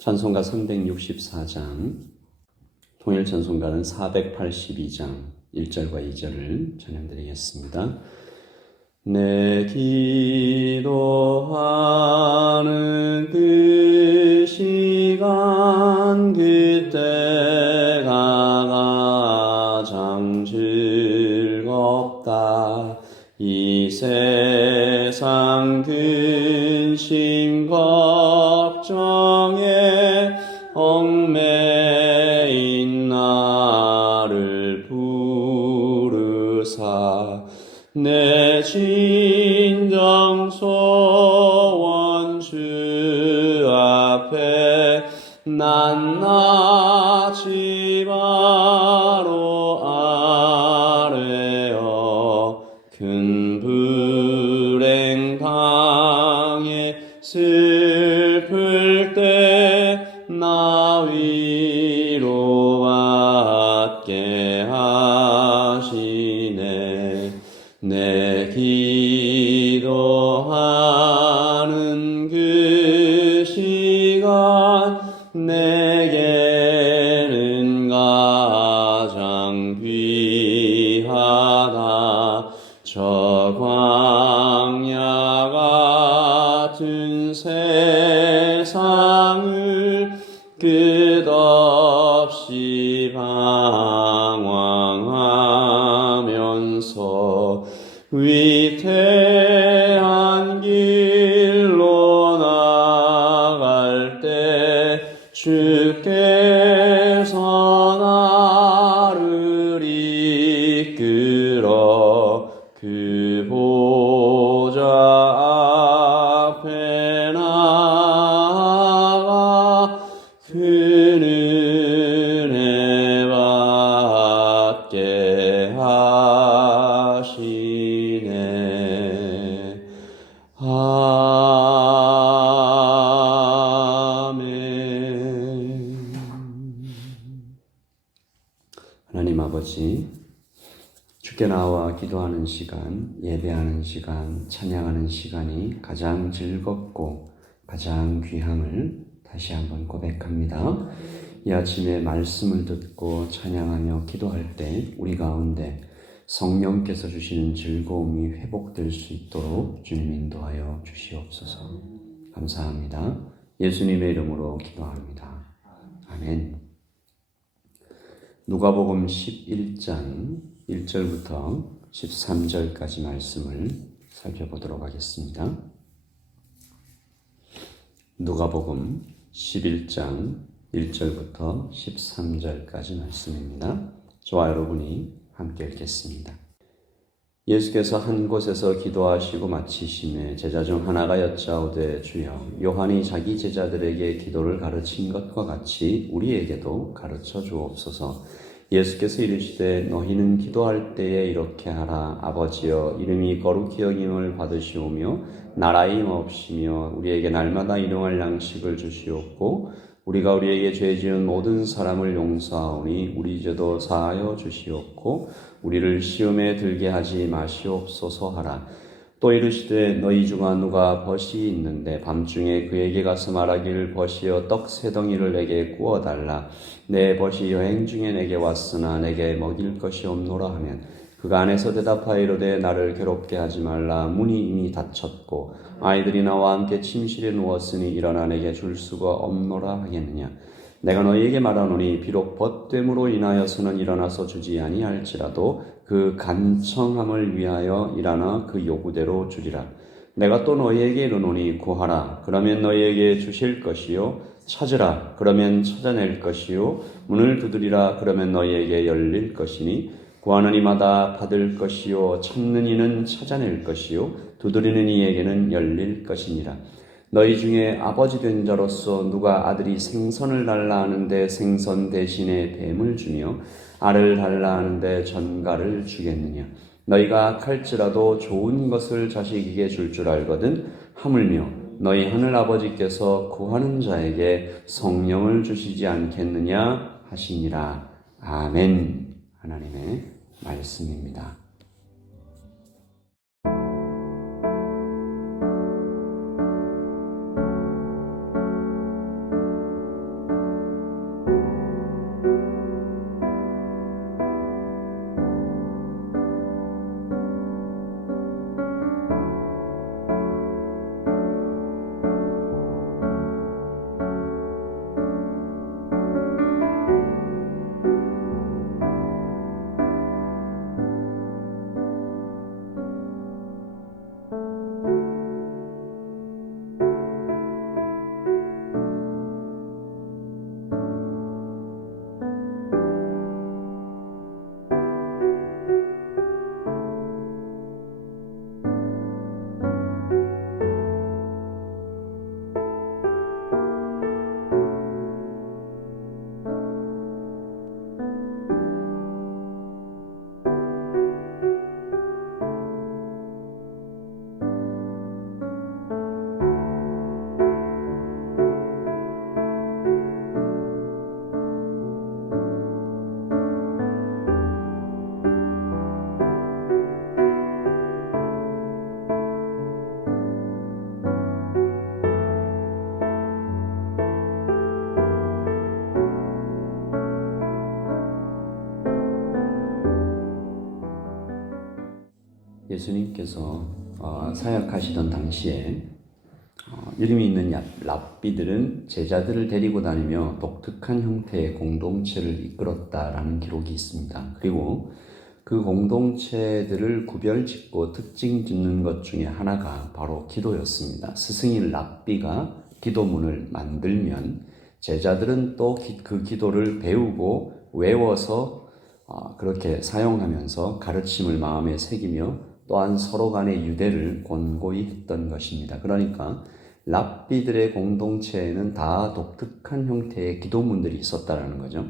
찬송가 364장, 통일 찬송가는 482장 1절과 2절을 전해드리겠습니다. 내 기도하는 그 시간 그때가 가장 즐겁다. 이 세상 근심 걱정에 얽매인 나를 부르사 내 진정 소원 주 앞에 낱낱이 바로 아뢰어 큰 불행 당해 슬플 때 나 위로받게 하시네. 내 기도하는 그 시간 내게는 가장 귀하다. 저 광야 같은 세상을 끝없이 방황하면서 위태한 길로 나갈 때 주께서 나를 이끌어 그 보좌 앞에 나아가 그 은혜 받게 하시네. 아멘. 하나님 아버지, 주께 나와 기도하는 시간, 예배하는 시간, 찬양하는 시간이 가장 즐겁고 가장 귀함을 다시 한번 고백합니다. 이 아침에 말씀을 듣고 찬양하며 기도할 때 우리 가운데 성령께서 주시는 즐거움이 회복될 수 있도록 주님 인도하여 주시옵소서. 감사합니다. 예수님의 이름으로 기도합니다. 아멘. 누가복음 11장 1절부터 13절까지 말씀을 살펴보도록 하겠습니다. 누가복음 11장 1절부터 13절까지 말씀입니다. 저와 여러분이 함께 읽겠습니다. 예수께서 한 곳에서 기도하시고 마치심에 제자 중 하나가 여짜오되 주여, 요한이 자기 제자들에게 기도를 가르친 것과 같이 우리에게도 가르쳐 주옵소서. 예수께서 이르시되 너희는 기도할 때에 이렇게 하라. 아버지여, 이름이 거룩히 여김을 받으시오며 나라의 임하옵시며 우리에게 날마다 일용할 양식을 주시옵고 우리가 우리에게 죄 지은 모든 사람을 용서하오니 우리 죄도 사하여 주시옵고 우리를 시험에 들게 하지 마시옵소서 하라. 또 이르시되 너희 중 누가 벗이 있는데 밤중에 그에게 가서 말하기를 벗이여 떡 세 덩이를 내게 구워달라. 내 벗이 여행 중에 내게 왔으나 내게 먹일 것이 없노라 하면 그가 안에서 대답하여 이르되 나를 괴롭게 하지 말라. 문이 이미 닫혔고 아이들이 나와 함께 침실에 누웠으니 일어나 내게 줄 수가 없노라 하겠느냐. 내가 너희에게 말하노니 비록 벗됨으로 인하여서는 일어나서 주지 아니할지라도 그 간청함을 위하여 일어나 그 요구대로 주리라. 내가 또 너희에게 이르노니 구하라. 그러면 너희에게 주실 것이요. 찾으라. 그러면 찾아낼 것이요. 문을 두드리라. 그러면 너희에게 열릴 것이니 구하는 이마다 받을 것이요. 찾는 이는 찾아낼 것이요. 두드리는 이에게는 열릴 것이니라. 너희 중에 아버지 된 자로서 누가 아들이 생선을 달라 하는데 생선 대신에 뱀을 주며 알을 달라 하는데 전갈을 주겠느냐. 너희가 악할지라도 좋은 것을 자식에게 줄 줄 알거든 하물며 너희 하늘 아버지께서 구하는 자에게 성령을 주시지 않겠느냐 하시니라. 아멘. 하나님의 말씀입니다. 예수님께서 사역하시던 당시에 이름이 있는 랍비들은 제자들을 데리고 다니며 독특한 형태의 공동체를 이끌었다라는 기록이 있습니다. 그리고 그 공동체들을 구별짓고 특징 짓는 것 중에 하나가 바로 기도였습니다. 스승인 랍비가 기도문을 만들면 제자들은 또 그 기도를 배우고 외워서 그렇게 사용하면서 가르침을 마음에 새기며 또한 서로 간의 유대를 권고히 했던 것입니다. 그러니까 랍비들의 공동체에는 다 독특한 형태의 기도문들이 있었다는 거죠.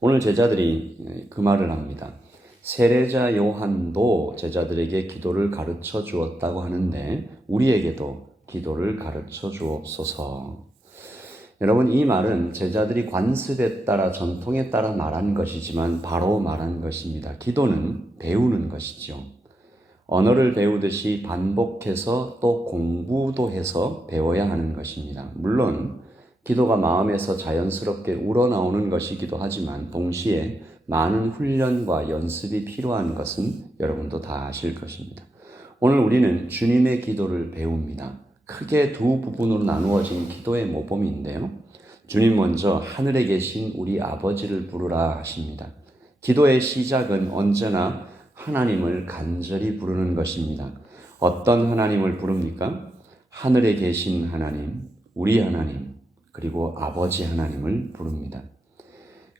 오늘 제자들이 그 말을 합니다. 세례자 요한도 제자들에게 기도를 가르쳐 주었다고 하는데 우리에게도 기도를 가르쳐 주옵소서. 여러분, 이 말은 제자들이 관습에 따라 전통에 따라 말한 것이지만 바로 말한 것입니다. 기도는 배우는 것이죠. 언어를 배우듯이 반복해서 또 공부도 해서 배워야 하는 것입니다. 물론 기도가 마음에서 자연스럽게 우러나오는 것이기도 하지만 동시에 많은 훈련과 연습이 필요한 것은 여러분도 다 아실 것입니다. 오늘 우리는 주님의 기도를 배웁니다. 크게 두 부분으로 나누어진 기도의 모범인데요. 주님 먼저 하늘에 계신 우리 아버지를 부르라 하십니다. 기도의 시작은 언제나 하나님을 간절히 부르는 것입니다. 어떤 하나님을 부릅니까? 하늘에 계신 하나님, 우리 하나님, 그리고 아버지 하나님을 부릅니다.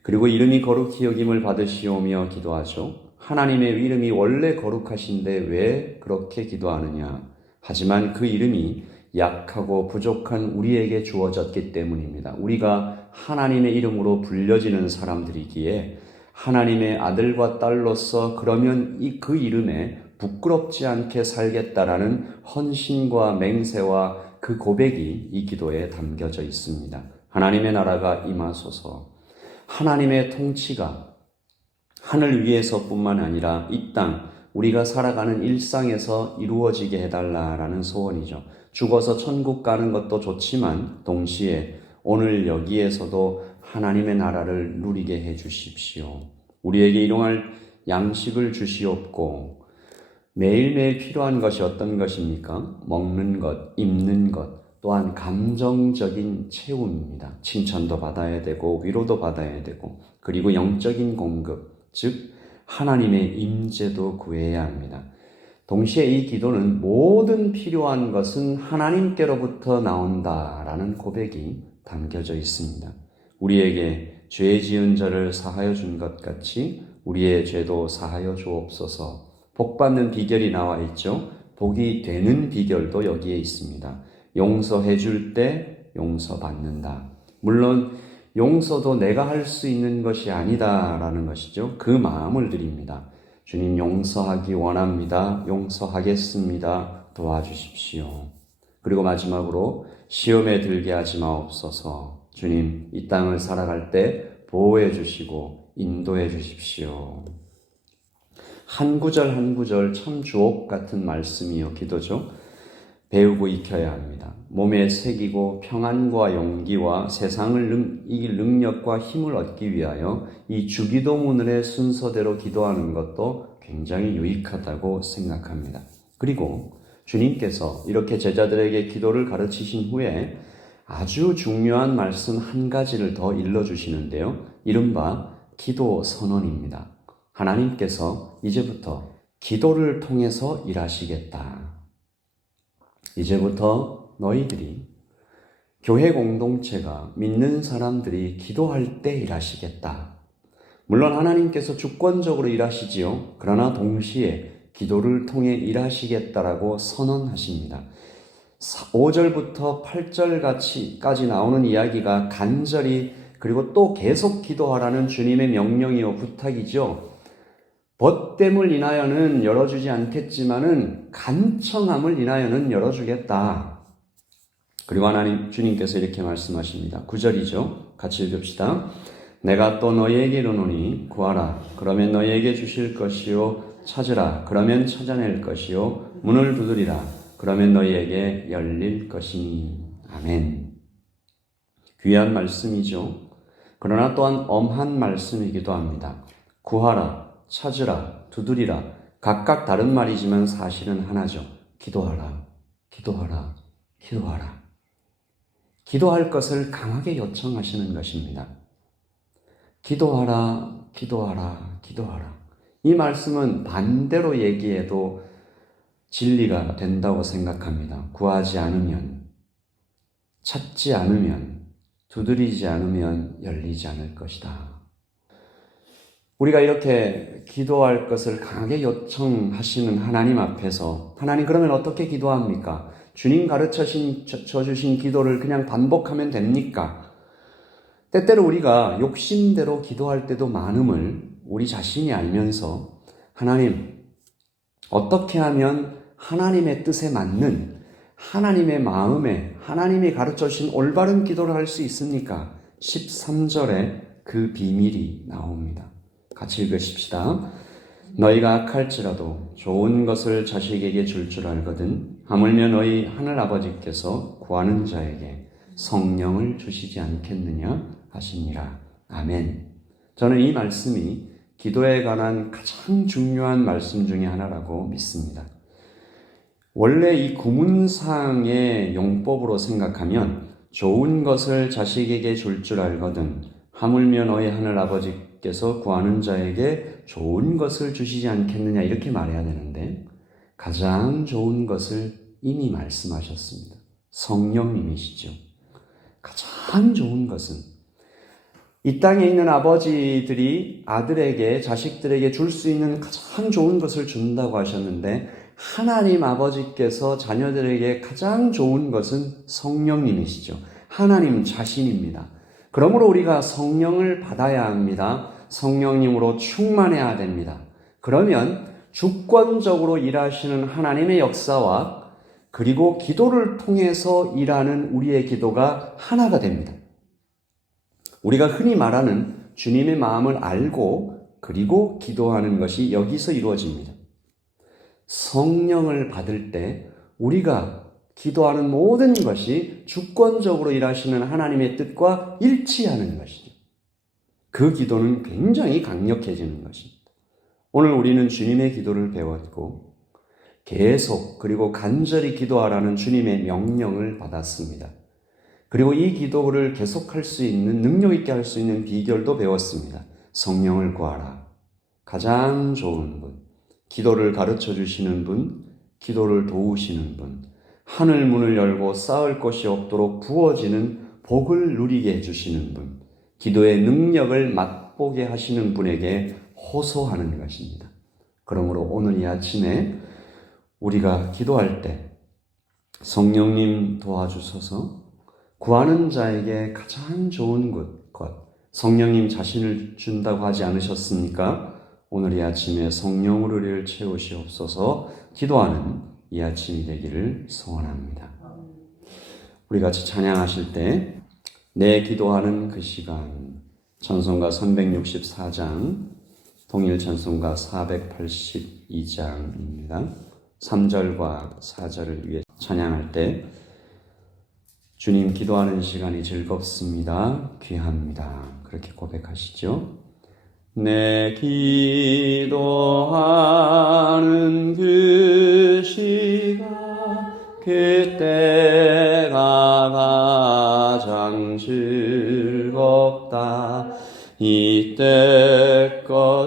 그리고 이름이 거룩히 여김을 받으시오며 기도하죠. 하나님의 이름이 원래 거룩하신데 왜 그렇게 기도하느냐? 하지만 그 이름이 약하고 부족한 우리에게 주어졌기 때문입니다. 우리가 하나님의 이름으로 불려지는 사람들이기에 하나님의 아들과 딸로서 그러면 그 이름에 부끄럽지 않게 살겠다라는 헌신과 맹세와 그 고백이 이 기도에 담겨져 있습니다. 하나님의 나라가 임하소서. 하나님의 통치가 하늘 위에서뿐만 아니라 이 땅 우리가 살아가는 일상에서 이루어지게 해달라라는 소원이죠. 죽어서 천국 가는 것도 좋지만 동시에 오늘 여기에서도 하나님의 나라를 누리게 해주십시오. 우리에게 일용할 양식을 주시옵고 매일매일 필요한 것이 어떤 것입니까? 먹는 것, 입는 것, 또한 감정적인 채움입니다. 칭찬도 받아야 되고 위로도 받아야 되고 그리고 영적인 공급, 즉 하나님의 임재도 구해야 합니다. 동시에 이 기도는 모든 필요한 것은 하나님께로부터 나온다라는 고백이 담겨져 있습니다. 우리에게 죄 지은 자를 사하여 준 것 같이 우리의 죄도 사하여 주옵소서. 복 받는 비결이 나와 있죠. 복이 되는 비결도 여기에 있습니다. 용서해 줄 때 용서받는다. 물론 용서도 내가 할 수 있는 것이 아니다라는 것이죠. 그 마음을 드립니다. 주님 용서하기 원합니다. 용서하겠습니다. 도와주십시오. 그리고 마지막으로 시험에 들게 하지 마옵소서. 주님 이 땅을 살아갈 때 보호해 주시고 인도해 주십시오. 한 구절 한 구절 참 주옥 같은 말씀이요 기도죠. 배우고 익혀야 합니다. 몸에 새기고 평안과 용기와 세상을 이길 능력과 힘을 얻기 위하여 이 주기도문의 순서대로 기도하는 것도 굉장히 유익하다고 생각합니다. 그리고 주님께서 이렇게 제자들에게 기도를 가르치신 후에 아주 중요한 말씀 한 가지를 더 일러주시는데요. 이른바 기도 선언입니다. 하나님께서 이제부터 기도를 통해서 일하시겠다. 이제부터 너희들이 교회 공동체가 믿는 사람들이 기도할 때 일하시겠다. 물론 하나님께서 주권적으로 일하시지요. 그러나 동시에 기도를 통해 일하시겠다라고 선언하십니다. 5절부터 8절까지 나오는 이야기가 간절히 그리고 또 계속 기도하라는 주님의 명령이요 부탁이죠. 벗됨을 인하여는 열어주지 않겠지만은 간청함을 인하여는 열어주겠다. 그리고 하나님 주님께서 이렇게 말씀하십니다. 9절이죠. 같이 읽읍시다. 내가 또 너희에게 이르노니 구하라. 그러면 너희에게 주실 것이요 찾으라. 그러면 찾아낼 것이요 문을 두드리라. 그러면 너희에게 열릴 것이니. 아멘. 귀한 말씀이죠. 그러나 또한 엄한 말씀이기도 합니다. 구하라. 찾으라, 두드리라, 각각 다른 말이지만 사실은 하나죠. 기도하라, 기도하라, 기도하라. 기도할 것을 강하게 요청하시는 것입니다. 기도하라, 기도하라, 기도하라. 이 말씀은 반대로 얘기해도 진리가 된다고 생각합니다. 구하지 않으면, 찾지 않으면, 두드리지 않으면 열리지 않을 것이다. 우리가 이렇게 기도할 것을 강하게 요청하시는 하나님 앞에서 하나님 그러면 어떻게 기도합니까? 주님 가르쳐 주신 기도를 그냥 반복하면 됩니까? 때때로 우리가 욕심대로 기도할 때도 많음을 우리 자신이 알면서 하나님 어떻게 하면 하나님의 뜻에 맞는 하나님의 마음에 하나님이 가르쳐 주신 올바른 기도를 할 수 있습니까? 13절에 그 비밀이 나옵니다. 같이 읽으십시다. 너희가 악할지라도 좋은 것을 자식에게 줄 알거든 하물며 너희 하늘아버지께서 구하는 자에게 성령을 주시지 않겠느냐 하시니라. 아멘. 저는 이 말씀이 기도에 관한 가장 중요한 말씀 중에 하나라고 믿습니다. 원래 이 구문상의 용법으로 생각하면 좋은 것을 자식에게 줄 알거든 하물며 너희 하늘아버지께서 구하는 자에게 좋은 것을 주시지 않겠느냐 이렇게 말해야 되는데 가장 좋은 것을 이미 말씀하셨습니다. 성령님이시죠. 가장 좋은 것은 이 땅에 있는 아버지들이 아들에게 자식들에게 줄 수 있는 가장 좋은 것을 준다고 하셨는데 하나님 아버지께서 자녀들에게 가장 좋은 것은 성령님이시죠. 하나님 자신입니다. 그러므로 우리가 성령을 받아야 합니다. 성령님으로 충만해야 됩니다. 그러면 주권적으로 일하시는 하나님의 역사와 그리고 기도를 통해서 일하는 우리의 기도가 하나가 됩니다. 우리가 흔히 말하는 주님의 마음을 알고 그리고 기도하는 것이 여기서 이루어집니다. 성령을 받을 때 우리가 기도하는 모든 것이 주권적으로 일하시는 하나님의 뜻과 일치하는 것이죠. 그 기도는 굉장히 강력해지는 것입니다. 오늘 우리는 주님의 기도를 배웠고 계속 그리고 간절히 기도하라는 주님의 명령을 받았습니다. 그리고 이 기도를 계속할 수 있는 능력 있게 할 수 있는 비결도 배웠습니다. 성령을 구하라. 가장 좋은 분, 기도를 가르쳐 주시는 분, 기도를 도우시는 분, 하늘 문을 열고 쌓을 것이 없도록 부어지는 복을 누리게 해주시는 분, 기도의 능력을 맛보게 하시는 분에게 호소하는 것입니다. 그러므로 오늘 이 아침에 우리가 기도할 때 성령님 도와주셔서 구하는 자에게 가장 좋은 것, 성령님 자신을 준다고 하지 않으셨습니까? 오늘 이 아침에 성령으로 우리를 채우시옵소서. 기도하는 이 아침이 되기를 소원합니다. 우리 같이 찬양하실 때 내 기도하는 그 시간 찬송가 364장 동일 찬송가 482장입니다. 3절과 4절을 위해 찬양할 때 주님 기도하는 시간이 즐겁습니다. 귀합니다. 그렇게 고백하시죠. 내 기도하는 그 시간 그때가 가장 즐겁다. 이때껏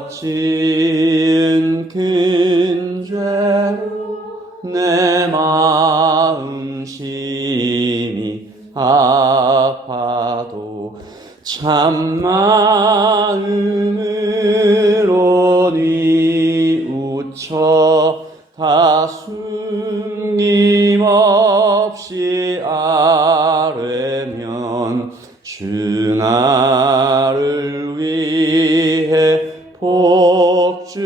지은 큰 죄로 내 마음 심히 아파도 참마음으로 뉘우쳐 다 숨김없이 아뢰면 주 나를 위해 복주사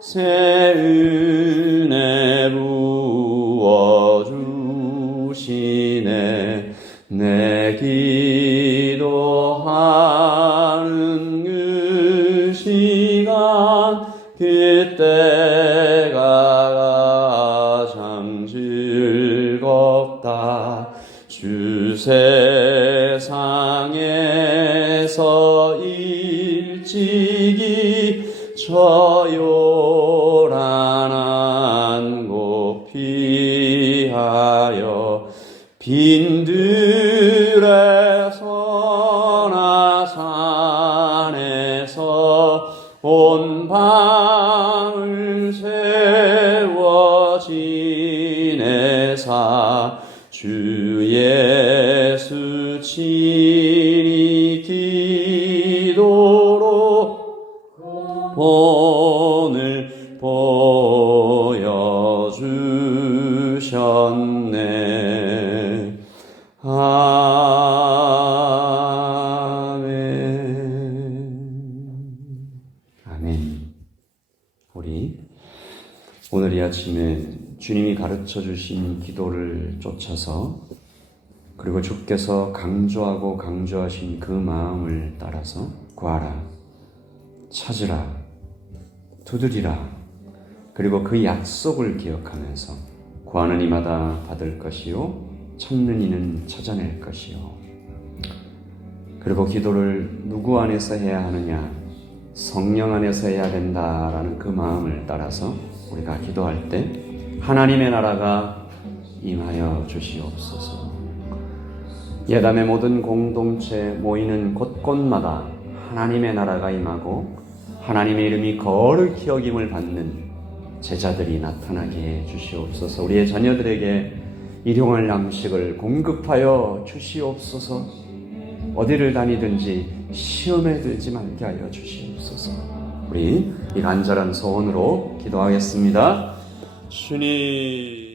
새 은혜 부어주시네. 내 기도하는 그 시간 그때가 가장 즐겁다. 주 세상에서 일찍이 저요 들에서나 산에서 온 방을 세워 지내사 주 예수 친히 기도로 본을 보여주셨네. 아멘. 우리 오늘 이 아침에 주님이 가르쳐 주신 기도를 쫓아서, 그리고 주께서 강조하고 강조하신 그 마음을 따라서 구하라, 찾으라, 두드리라, 그리고 그 약속을 기억하면서 구하는 이마다 받을 것이요 찾는 이는 찾아낼 것이요. 그리고 기도를 누구 안에서 해야 하느냐? 성령 안에서 해야 된다라는 그 마음을 따라서 우리가 기도할 때 하나님의 나라가 임하여 주시옵소서. 예담의 모든 공동체 모이는 곳곳마다 하나님의 나라가 임하고 하나님의 이름이 거룩히 여김을 받는 제자들이 나타나게 해 주시옵소서. 우리의 자녀들에게 일용할 양식을 공급하여 주시옵소서. 어디를 다니든지 시험에 들지 말게 하여 주시옵소서. 우리 이 간절한 소원으로 기도하겠습니다. 주님,